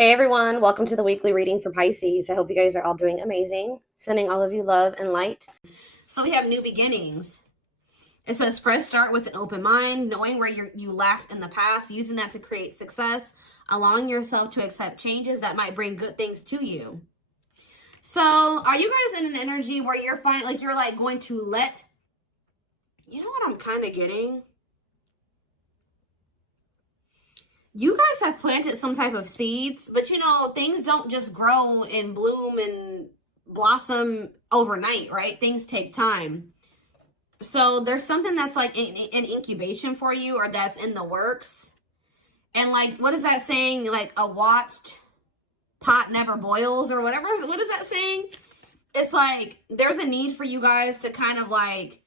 Hey everyone, welcome to the weekly reading for Pisces. I hope you guys are all doing amazing. Sending all of you love and light. So we have new beginnings. It says fresh start with an open mind, knowing where you lacked in the past, using that to create success, allowing yourself to accept changes that might bring good things to you. So are you guys in an energy where you're going to let, you know what I'm kind of getting? You guys have planted some type of seeds, but you know, things don't just grow and bloom and blossom overnight, right? Things take time. So there's something that's like an incubation for you, or that's in the works. And like, what is that saying? Like, a watched pot never boils, or whatever. What is that saying? It's like there's a need for you guys to kind of like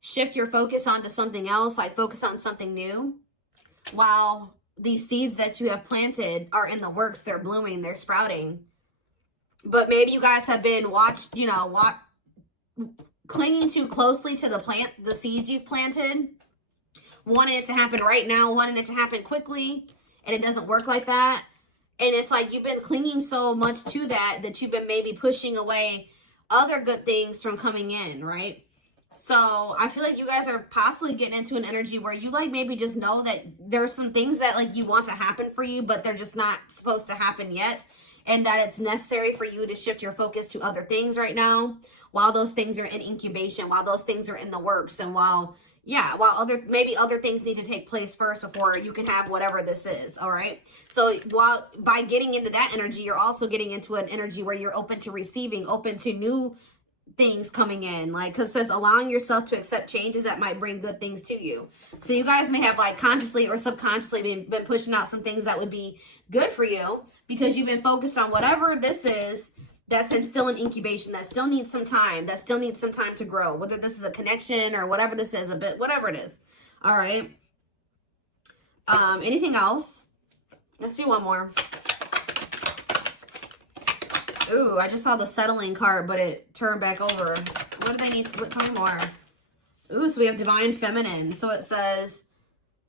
shift your focus onto something else, like focus on something new, while these seeds that you have planted are in the works. They're blooming, they're sprouting. But maybe you guys have been clinging too closely to the seeds you've planted, wanting it to happen right now, wanting it to happen quickly, and it doesn't work like that. And it's like you've been clinging so much to that you've been maybe pushing away other good things from coming in, right? So I feel like you guys are possibly getting into an energy where you like maybe just know that there's some things that like you want to happen for you, but they're just not supposed to happen yet. And that it's necessary for you to shift your focus to other things right now, while those things are in incubation, while those things are in the works, and while other things need to take place first before you can have whatever this is. All right. So while by getting into that energy, you're also getting into an energy where you're open to receiving, open to new things coming in, like, because it says allowing yourself to accept changes that might bring good things to you. So you guys may have like consciously or subconsciously been pushing out some things that would be good for you, because you've been focused on whatever this is that's still in incubation, that still needs some time, to grow, whether this is a connection or whatever this is, whatever it is. All right. Anything else? Let's do one more. Ooh, I just saw the settling card, but it turned back over. What do they need to tell me more? Ooh, so we have divine feminine. So it says,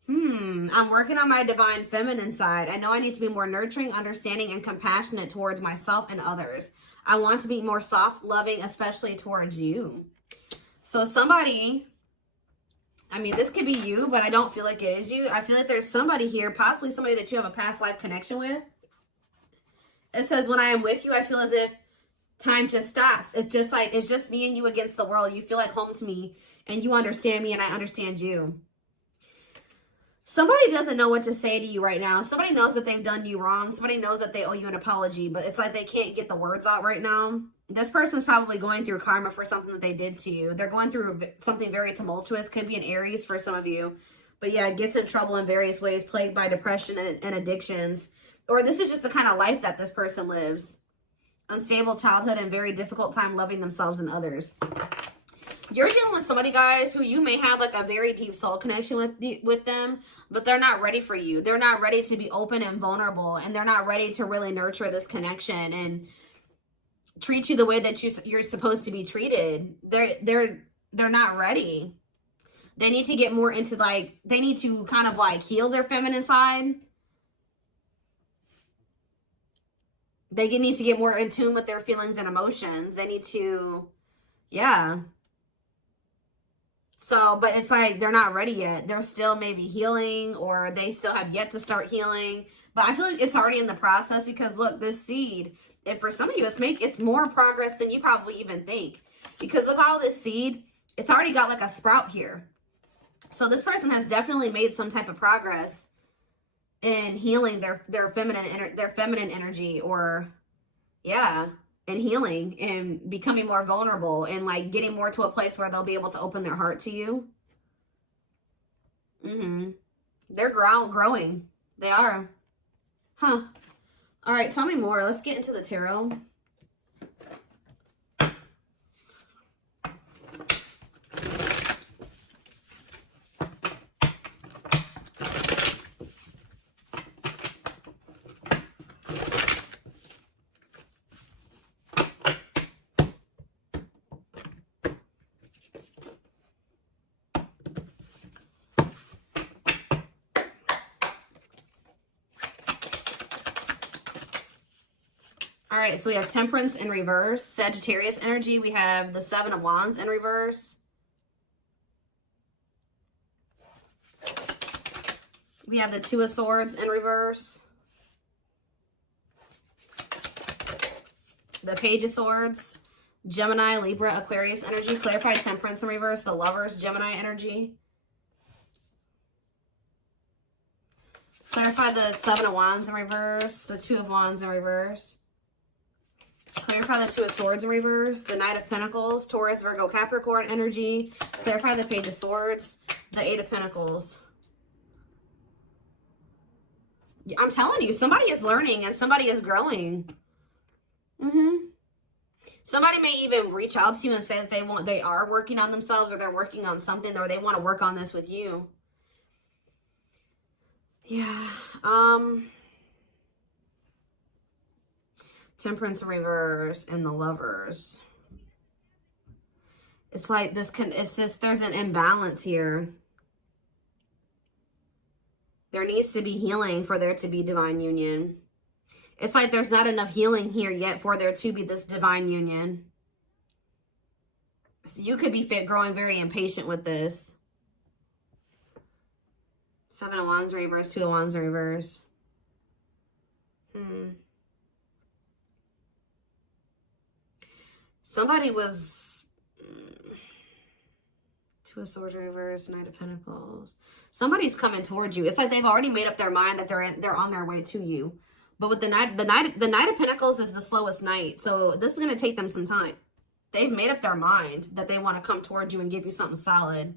I'm working on my divine feminine side. I know I need to be more nurturing, understanding, and compassionate towards myself and others. I want to be more soft, loving, especially towards you. So somebody, I mean, this could be you, but I don't feel like it is you. I feel like there's somebody here, possibly somebody that you have a past life connection with. It says, when I am with you, I feel as if time just stops. It's just me and you against the world. You feel like home to me, and you understand me, and I understand you. Somebody doesn't know what to say to you right now. Somebody knows that they've done you wrong. Somebody knows that they owe you an apology, but it's like they can't get the words out right now. This person's probably going through karma for something that they did to you. They're going through something very tumultuous. Could be an Aries for some of you. But yeah, gets in trouble in various ways, plagued by depression and addictions. Or this is just the kind of life that this person lives. Unstable childhood and very difficult time loving themselves and others. You're dealing with somebody, guys, who you may have like a very deep soul connection with them, but they're not ready for you. They're not ready to be open and vulnerable, and they're not ready to really nurture this connection and treat you the way that you're supposed to be treated. They're not ready. They need to get more into they need to kind of like heal their feminine side. They need to get more in tune with their feelings and emotions. They need to, yeah. So, but it's like they're not ready yet. They're still maybe healing, or they still have yet to start healing. But I feel like it's already in the process, because look, this seed, and for some of you, it's more progress than you probably even think. Because look, all this seed, it's already got like a sprout here. So this person has definitely made some type of progress in healing their feminine energy, or yeah, and healing and becoming more vulnerable, and like getting more to a place where they'll be able to open their heart to you. They're growing. They are. Huh. All right, tell me more. Let's get into the tarot. All right, so we have Temperance in reverse, Sagittarius energy. We have the Seven of Wands in reverse. We have the Two of Swords in reverse. The Page of Swords, Gemini, Libra, Aquarius energy. Clarified Temperance in reverse, the Lovers, Gemini energy. Clarify the Seven of Wands in reverse, the Two of Wands in reverse. Clarify the Two of Swords in reverse, the Knight of Pentacles, Taurus, Virgo, Capricorn energy. Clarify the Page of Swords, the Eight of Pentacles. I'm telling you, somebody is learning and somebody is growing. Somebody may even reach out to you and say that they are working on themselves, or they're working on something, or they want to work on this with you. Yeah. Temperance in reverse and the Lovers. It's like this it's just, there's an imbalance here. There needs to be healing for there to be divine union. It's like there's not enough healing here yet for there to be this divine union. So you could be growing very impatient with this. Seven of Wands in reverse, Two of Wands in reverse. Somebody was... Two of Swords in reverse, Knight of Pentacles. Somebody's coming towards you. It's like they've already made up their mind that they're on their way to you. But with the Knight of Pentacles is the slowest knight. So this is going to take them some time. They've made up their mind that they want to come towards you and give you something solid.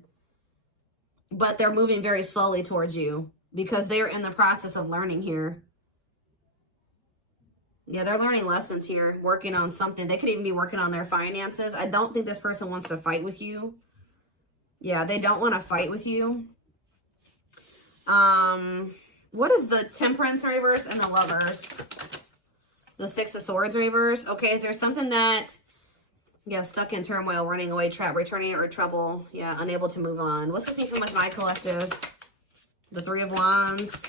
But they're moving very slowly towards you because they're in the process of learning here. Yeah, they're learning lessons here, working on something. They could even be working on their finances. I don't think this person wants to fight with you. Yeah, they don't want to fight with you. What is the Temperance in reverse and the Lovers? The Six of Swords in reverse. Okay, is there something that, yeah, stuck in turmoil, running away, trap, returning, or trouble? Yeah, unable to move on. What's this mean for my collective? The Three of Wands.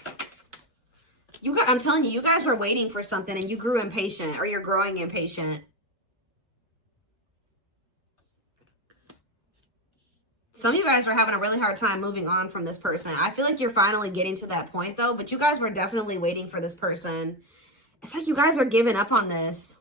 I'm telling you, you guys were waiting for something and you grew impatient, or you're growing impatient. Some of you guys were having a really hard time moving on from this person. I feel like you're finally getting to that point, though. But you guys were definitely waiting for this person. It's like you guys are giving up on this.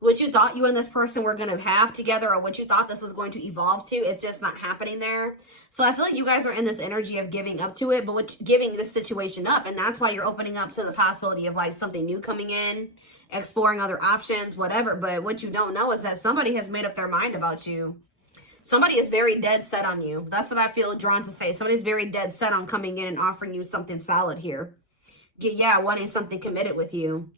What you thought you and this person were going to have together, or what you thought this was going to evolve to, it's just not happening there. So I feel like you guys are in this energy of giving up to it, but giving this situation up. And that's why you're opening up to the possibility of like something new coming in, exploring other options, whatever. But what you don't know is that somebody has made up their mind about you. Somebody is very dead set on you. That's what I feel drawn to say. Somebody's very dead set on coming in and offering you something solid here. Yeah, wanting something committed with you.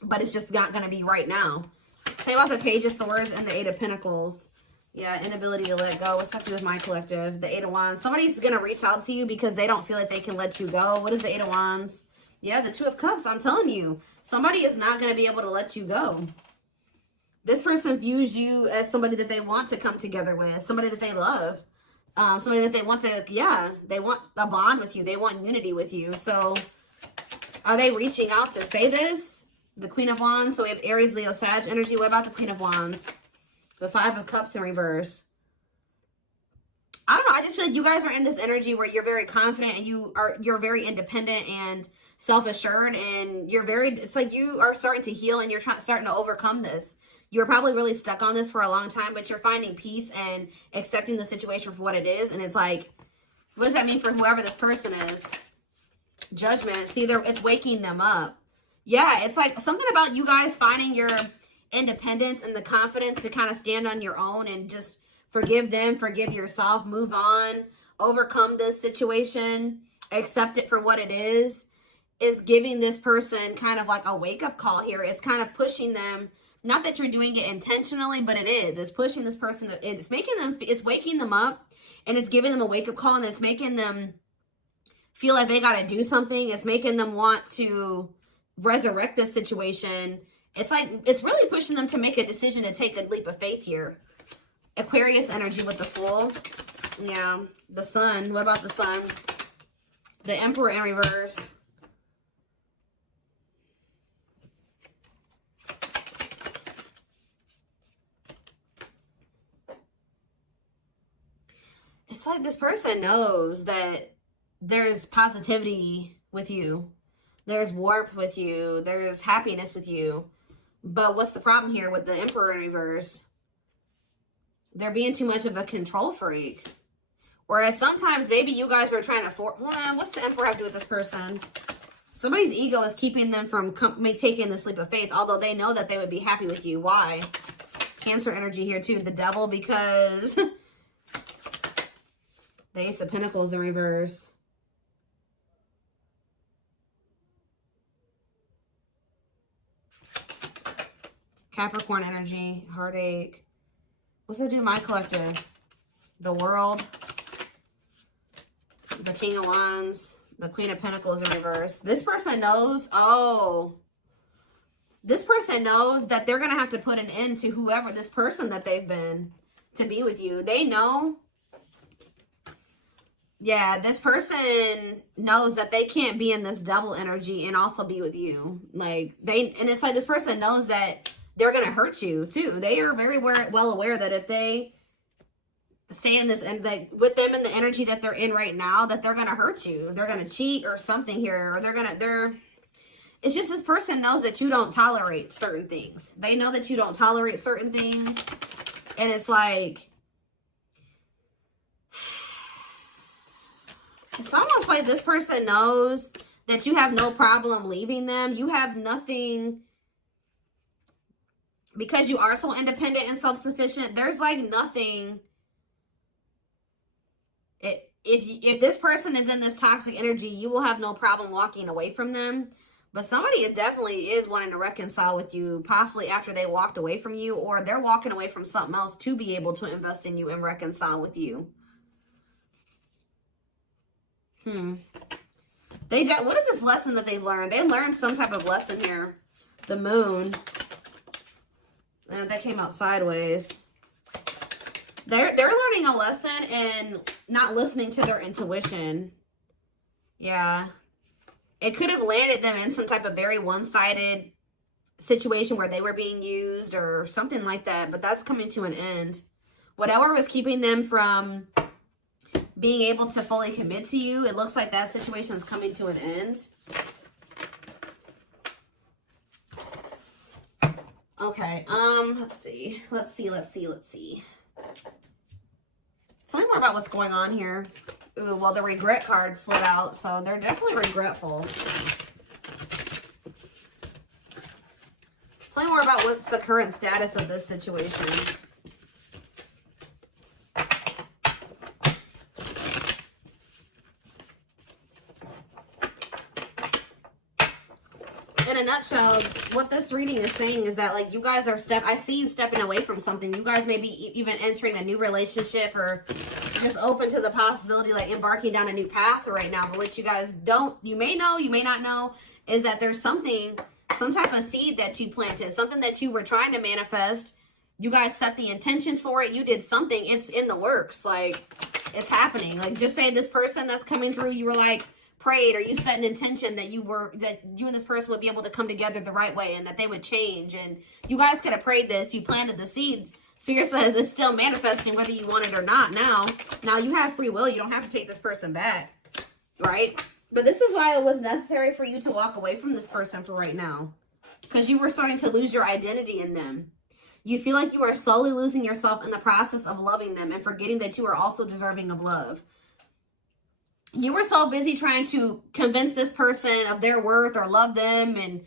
But it's just not going to be right now. Say about the Page of Swords and the Eight of Pentacles. Yeah, inability to let go. What's up to do with my collective? The Eight of Wands. Somebody's going to reach out to you because they don't feel like they can let you go. What is the Eight of Wands? Yeah, the Two of Cups. I'm telling you. Somebody is not going to be able to let you go. This person views you as somebody that they want to come together with, somebody that they love, somebody that they want to, yeah, they want a bond with you. They want unity with you. So are they reaching out to say this? The Queen of Wands. So we have Aries, Leo, Sag energy. What about the Queen of Wands? The Five of Cups in reverse. I don't know. I just feel like you guys are in this energy where you're very confident and you're very independent and self-assured, and it's like you are starting to heal and you're starting to overcome this. You were probably really stuck on this for a long time, but you're finding peace and accepting the situation for what it is. And it's like, what does that mean for whoever this person is? Judgment. See, it's waking them up. Yeah, it's like something about you guys finding your independence and the confidence to kind of stand on your own and just forgive them, forgive yourself, move on, overcome this situation, accept it for what it is giving this person kind of like a wake-up call here. It's kind of pushing them. Not that you're doing it intentionally, but it is. It's pushing this person. It's waking them up, and it's giving them a wake-up call, and it's making them feel like they got to do something. It's making them want to resurrect this situation. It's like, it's really pushing them to make a decision to take a leap of faith here. Aquarius energy with the Fool. Yeah. The Sun. What about the Sun? The Emperor in reverse. it's like this person knows that there's positivity with you. There's warmth with you. There's happiness with you. But what's the problem here with the Emperor in reverse? They're being too much of a control freak. Whereas sometimes maybe you guys were trying to what's the Emperor have to do with this person? Somebody's ego is keeping them from taking the leap of faith, although they know that they would be happy with you. Why? Cancer energy here too. The Devil, because the Ace of Pentacles in reverse. Capricorn energy, heartache. What's it do to my collective? The World. The King of Wands. The Queen of Pentacles in reverse. This person knows, this person knows that they're going to have to put an end to whoever this person that they've been to be with you. They know. Yeah, this person knows that they can't be in this Devil energy and also be with you. Like, and it's like this person knows that they're going to hurt you too. They are very well aware that if they stay in this and like with them in the energy that they're in right now, that they're going to hurt you. They're going to cheat or something here, or it's just this person knows that you don't tolerate certain things. They know that you don't tolerate certain things. And it's like, it's almost like this person knows that you have no problem leaving them. You have nothing, because you are so independent and self-sufficient. There's like nothing. If this person is in this toxic energy, you will have no problem walking away from them. But somebody definitely is wanting to reconcile with you, possibly after they walked away from you, or they're walking away from something else to be able to invest in you and reconcile with you. What is this lesson that they learned? They learned some type of lesson here. The Moon. And that came out sideways. They're learning a lesson in not listening to their intuition. Yeah. It could have landed them in some type of very one-sided situation where they were being used or something like that. But that's coming to an end. Whatever was keeping them from being able to fully commit to you, it looks like that situation is coming to an end. Okay, let's see. Tell me more about what's going on here. Ooh, well, the regret card slid out, so they're definitely regretful. Tell me more about what's the current status of this situation. In a nutshell, what this reading is saying is that, like, you guys are I see you stepping away from something. You guys may be even entering a new relationship or just open to the possibility, like, embarking down a new path right now. But what you guys you may know, you may not know, is that there's some type of seed that you planted, something that you were trying to manifest. You guys set the intention for it. You did something. It's in the works. Like, it's happening. Like, just say this person that's coming through, you were like, prayed, or you set an intention that you and this person would be able to come together the right way and that they would change, and you guys could have prayed this, you planted the seeds. Spirit says it's still manifesting whether you want it or not. Now you have free will. You don't have to take this person back, right? But this is why it was necessary for you to walk away from this person for right now, because you were starting to lose your identity in them. You feel like you are slowly losing yourself in the process of loving them and forgetting that you are also deserving of love. You were so busy trying to convince this person of their worth or love them and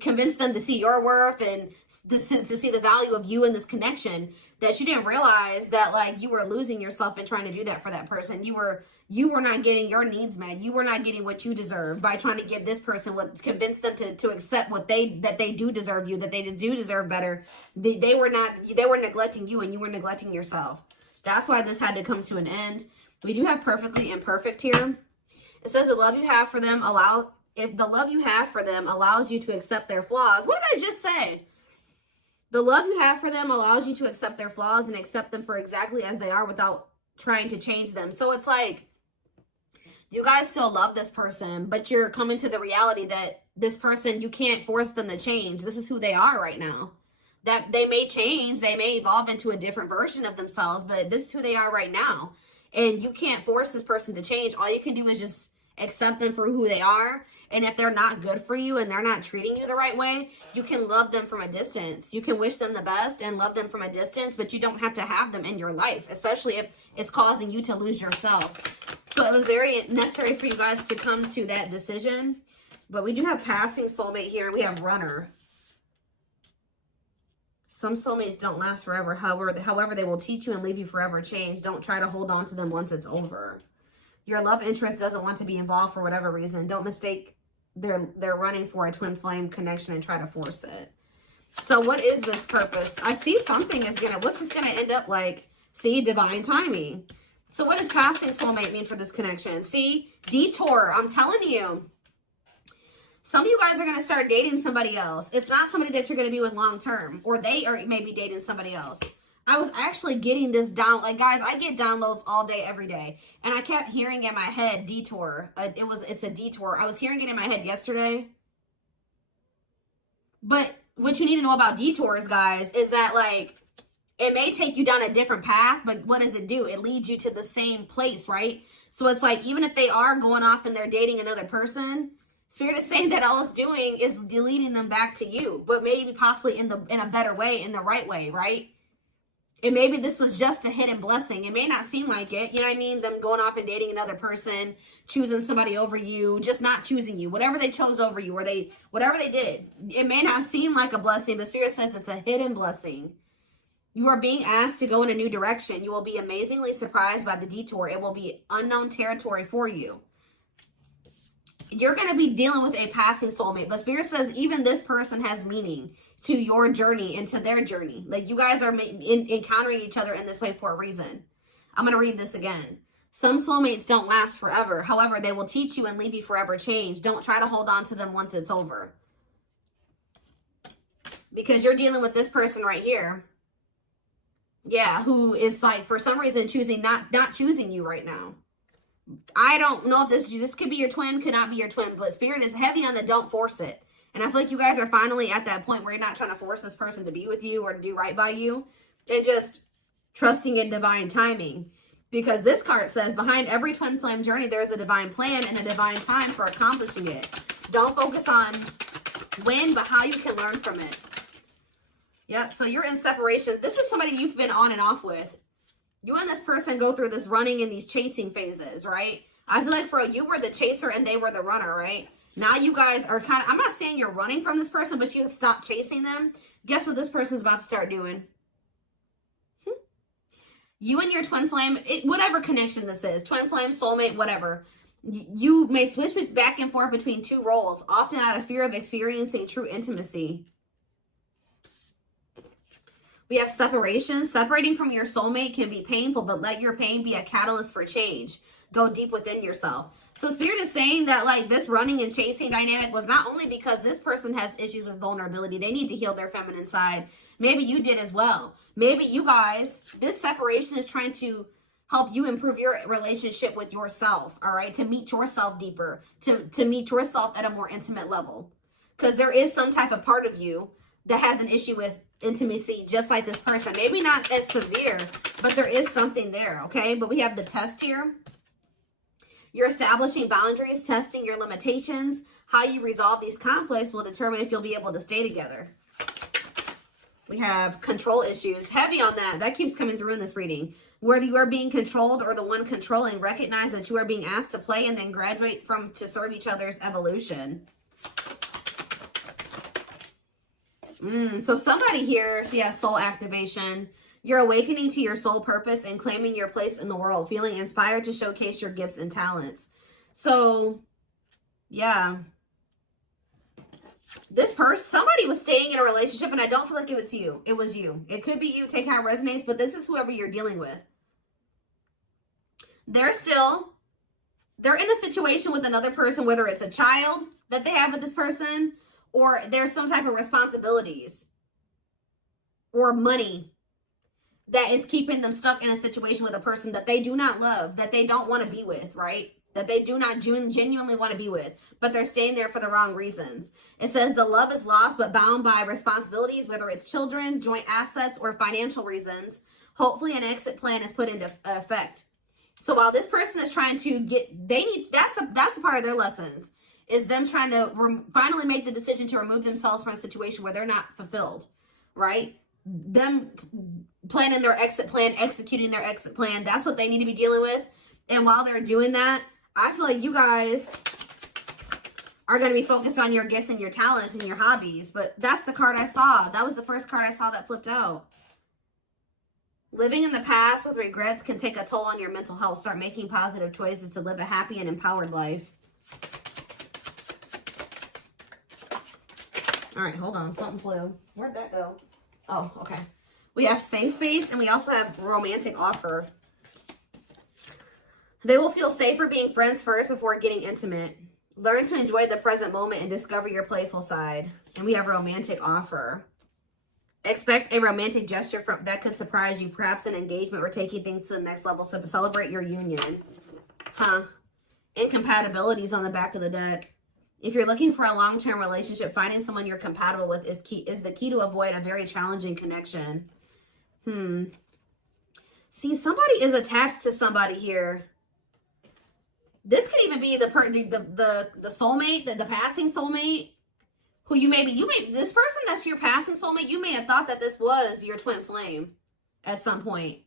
convince them to see your worth and to see the value of you in this connection that you didn't realize that, like, you were losing yourself in trying to do that for that person. You were not getting your needs met. You were not getting what you deserve by trying to give this person convince them to accept that they do deserve you, that they do deserve better. They were neglecting you, and you were neglecting yourself. That's why this had to come to an end. We do have perfectly imperfect here. It says the love you have for them allows you to accept their flaws. What did I just say? The love you have for them allows you to accept their flaws and accept them for exactly as they are without trying to change them. So it's like you guys still love this person, but you're coming to the reality that this person, you can't force them to change. This is who they are right now. That they may change, they may evolve into a different version of themselves, but this is who they are right now. And you can't force this person to change. All you can do is just accept them for who they are. And if they're not good for you and they're not treating you the right way, you can love them from a distance. You can wish them the best and love them from a distance, but you don't have to have them in your life, especially if it's causing you to lose yourself. So it was very necessary for you guys to come to that decision. But we do have passing soulmate here. We have runner. Some soulmates don't last forever. However, they will teach you and leave you forever changed. Don't try to hold on to them once it's over. Your love interest doesn't want to be involved for whatever reason. Don't mistake they're running for a twin flame connection and try to force it. So what is this purpose? I see something is gonna, what's this gonna end up like? See, divine timing. So what does passing soulmate mean for this connection? See, detour, I'm telling you. Some of you guys are going to start dating somebody else. It's not somebody that you're going to be with long term, or they are maybe dating somebody else. I was actually getting this down. Like, guys, I get downloads all day, every day. And I kept hearing in my head, detour. It's a detour. I was hearing it in my head yesterday. But what you need to know about detours, guys, is that, like, it may take you down a different path, but what does it do? It leads you to the same place, right? So it's like, even if they are going off and they're dating another person, Spirit is saying that all it's doing is leading them back to you, but maybe possibly in a better way, in the right way, right? And maybe this was just a hidden blessing. It may not seem like it, you know what I mean? Them going off and dating another person, choosing somebody over you, just not choosing you. Whatever they chose over you, or whatever they did, it may not seem like a blessing, but Spirit says it's a hidden blessing. You are being asked to go in a new direction. You will be amazingly surprised by the detour. It will be unknown territory for you. You're going to be dealing with a passing soulmate. But Spirit says even this person has meaning to your journey and to their journey. Like, you guys are encountering each other in this way for a reason. I'm going to read this again. Some soulmates don't last forever. However, they will teach you and leave you forever changed. Don't try to hold on to them once it's over. Because you're dealing with this person right here. Yeah, who is, like, for some reason choosing not choosing you right now. I don't know if this could be your twin, could not be your twin, but Spirit is heavy on the don't force it. And I feel like you guys are finally at that point where you're not trying to force this person to be with you or to do right by you. They're just trusting in divine timing. Because this card says, behind every twin flame journey, there's a divine plan and a divine time for accomplishing it. Don't focus on when, but how you can learn from it. Yep, so you're in separation. This is somebody you've been on and off with. You and this person go through this running and these chasing phases, right? I feel like for you were the chaser and they were the runner, right? Now you guys are kind of, I'm not saying you're running from this person, but you have stopped chasing them. Guess what this person's about to start doing? You and your twin flame, whatever connection this is, twin flame, soulmate, whatever. You may switch back and forth between two roles, often out of fear of experiencing true intimacy. We have separation. Separating from your soulmate can be painful, but let your pain be a catalyst for change. Go deep within yourself. So Spirit is saying that, like, this running and chasing dynamic was not only because this person has issues with vulnerability. They need to heal their feminine side. Maybe you did as well. Maybe you guys, this separation is trying to help you improve your relationship with yourself, all right? To meet yourself deeper, to meet yourself at a more intimate level. Because there is some type of part of you that has an issue with intimacy, just like this person. Maybe not as severe, but there is something there, okay? But we have the test here. You're establishing boundaries, testing your limitations. How you resolve these conflicts will determine if you'll be able to stay together. We have control issues. Heavy on that. That keeps coming through in this reading. Whether you are being controlled or the one controlling, recognize that you are being asked to play and then graduate to serve each other's evolution. So somebody here, yeah, soul activation. You're awakening to your soul purpose and claiming your place in the world, feeling inspired to showcase your gifts and talents. So, yeah. This person, somebody was staying in a relationship, and I don't feel like it was you. It was you. It could be you. Take how it resonates, but this is whoever you're dealing with. They're in a situation with another person, whether it's a child that they have with this person, or there's some type of responsibilities or money that is keeping them stuck in a situation with a person that they do not love, that they don't want to be with, right? That they do not genuinely want to be with, but they're staying there for the wrong reasons. It says the love is lost but bound by responsibilities, whether it's children, joint assets, or financial reasons. Hopefully an exit plan is put into effect. So while this person is trying to that's a part of their lessons, is them trying to finally make the decision to remove themselves from a situation where they're not fulfilled, right? Them planning their exit plan, executing their exit plan. That's what they need to be dealing with. And while they're doing that, I feel like you guys are going to be focused on your gifts and your talents and your hobbies. But that's the card I saw. That was the first card I saw that flipped out. Living in the past with regrets can take a toll on your mental health. Start making positive choices to live a happy and empowered life. All right, hold on. Something flew. Where'd that go? Oh, okay. We have safe space, and we also have romantic offer. They will feel safer being friends first before getting intimate. Learn to enjoy the present moment and discover your playful side. And we have romantic offer. Expect a romantic gesture that could surprise you, perhaps an engagement or taking things to the next level. So celebrate your union. Incompatibilities on the back of the deck. If you're looking for a long-term relationship, finding someone you're compatible with is the key to avoid a very challenging connection. See, somebody is attached to somebody here. This could even be the soulmate, the passing soulmate, who this person that's your passing soulmate, you may have thought that this was your twin flame at some point.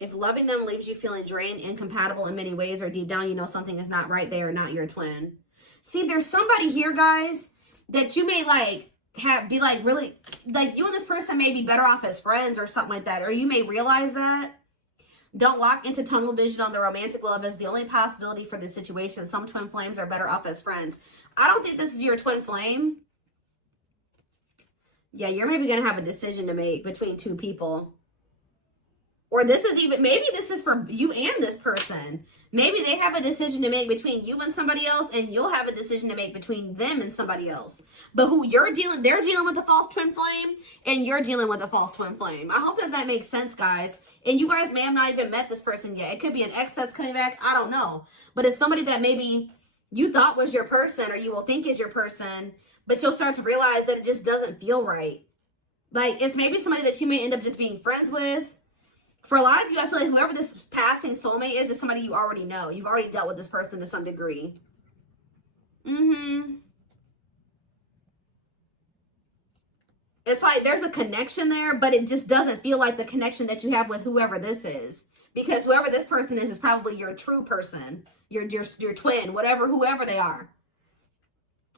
If loving them leaves you feeling drained, incompatible in many ways, or deep down you know something is not right, they are not your twin. See, there's somebody here, guys, that you may really, you and this person may be better off as friends or something like that, or you may realize that. Don't lock into tunnel vision on the romantic love as the only possibility for this situation. Some twin flames are better off as friends. I don't think this is your twin flame. Yeah, you're maybe going to have a decision to make between two people. Or maybe this is for you and this person. Maybe they have a decision to make between you and somebody else, and you'll have a decision to make between them and somebody else. But they're dealing with a false twin flame, and you're dealing with a false twin flame. I hope that makes sense, guys. And you guys may have not even met this person yet. It could be an ex that's coming back. I don't know. But it's somebody that maybe you thought was your person, or you will think is your person, but you'll start to realize that it just doesn't feel right. Like, it's maybe somebody that you may end up just being friends with. For a lot of you, I feel like whoever this passing soulmate is somebody you already know. You've already dealt with this person to some degree. It's like there's a connection there, but it just doesn't feel like the connection that you have with whoever this is. Because whoever this person is probably your true person, your twin, whoever they are.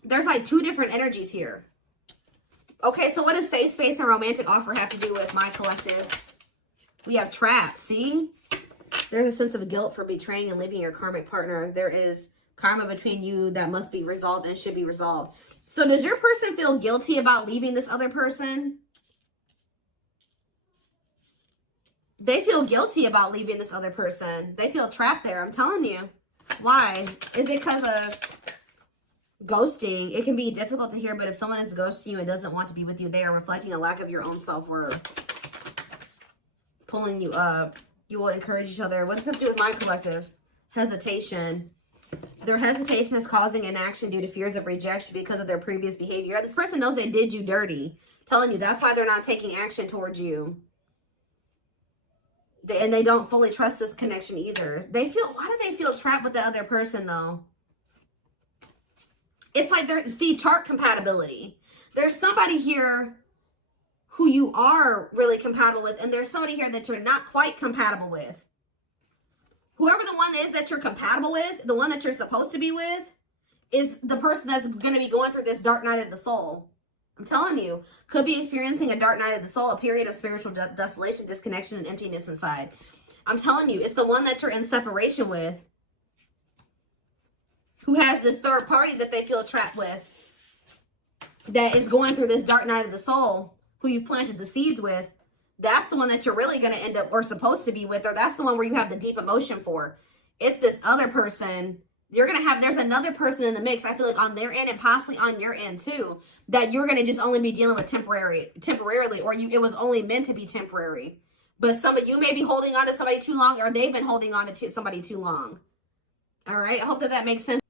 There's like two different energies here. Okay, so what does safe space and romantic offer have to do with my collective? We have trapped, see? There's a sense of guilt for betraying and leaving your karmic partner. There is karma between you that must be resolved and should be resolved. So does your person feel guilty about leaving this other person? They feel guilty about leaving this other person. They feel trapped there, I'm telling you. Why? Is it because of ghosting? It can be difficult to hear, but if someone is ghosting you and doesn't want to be with you, they are reflecting a lack of your own self-worth. Pulling you up. You will encourage each other. What does this have to do with my collective? Hesitation. Their hesitation is causing inaction due to fears of rejection because of their previous behavior. This person knows they did you dirty. I'm telling you, that's why they're not taking action towards you. And they don't fully trust this connection either. Why do they feel trapped with the other person though? It's like chart compatibility. There's somebody here who you are really compatible with, and there's somebody here that you're not quite compatible with. Whoever the one is that you're compatible with, the one that you're supposed to be with, is the person that's going to be going through this dark night of the soul. I'm telling you, could be experiencing a dark night of the soul, a period of spiritual desolation, disconnection, and emptiness inside. I'm telling you, it's the one that you're in separation with, who has this third party that they feel trapped with, that is going through this dark night of the soul, who you've planted the seeds with. That's the one that you're really going to end up or supposed to be with, or that's the one where you have the deep emotion for. It's this other person. There's another person in the mix, I feel like on their end and possibly on your end too, that you're going to just only be dealing with temporarily, or it was only meant to be temporary. But you may be holding on to somebody too long, or they've been holding on to somebody too long. All right. I hope that makes sense.